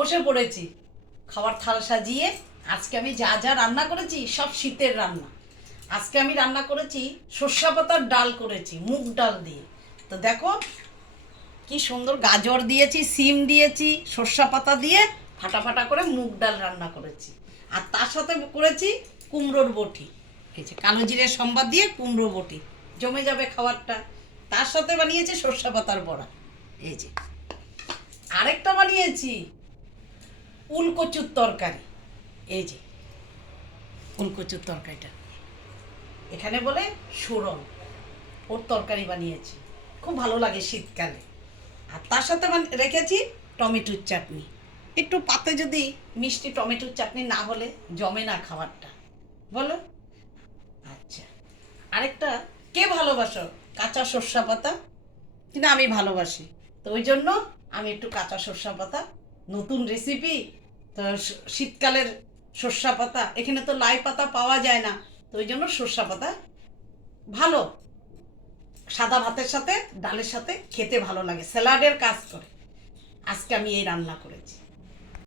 বসে পড়েছি খাবার থাল সাজিয়ে। আজকে আমি যা যা রান্না করেছি সব শীতের রান্না। আজকে আমি রান্না করেছি সর্ষে পাতার ডাল করেছি, মুগ ডাল দিয়ে। তো দেখো কি সুন্দর, গাজর দিয়েছি, সিম দিয়েছি, সর্ষে পাতা দিয়ে ফাটা ফাটা করে মুগ ডাল রান্না করেছি। আর তার সাথে করেছি কুমড়োর বটি, এই যে কালো জিরের সম্বাদ দিয়ে কুমড়ো বটি, জমে যাবে খাবারটা। তার সাথে বানিয়েছি সর্ষে পাতার বড়া। এই যে আরেকটা বানিয়েছি উলকচুর তরকারি। এই যে উলকচুর তরকারিটা এখানে বলে সুরন, ওর তরকারি বানিয়েছি, খুব ভালো লাগে শীতকালে। আর তার সাথে রেখেছি টমেটোর চাটনি। একটু পাতে যদি মিষ্টি টমেটোর চাটনি না হলে জমে না খাবারটা, বলো। আচ্ছা, আরেকটা, কে ভালোবাসো কাঁচা সর্ষে পাতা? কিন্তু আমি ভালোবাসি, তো ওই জন্য আমি একটু কাঁচা সর্ষে পাতা, নতুন রেসিপি। তো শীতকালের সর্ষে পাতা, এখানে তো লাই পাতা পাওয়া যায় না, তো ওই জন্য সর্ষে পাতা ভালো, সাদা ভাতের সাথে ডালের সাথে খেতে ভালো লাগে, স্যালাডের কাজ করে। আজকে আমি এই রান্না করেছি।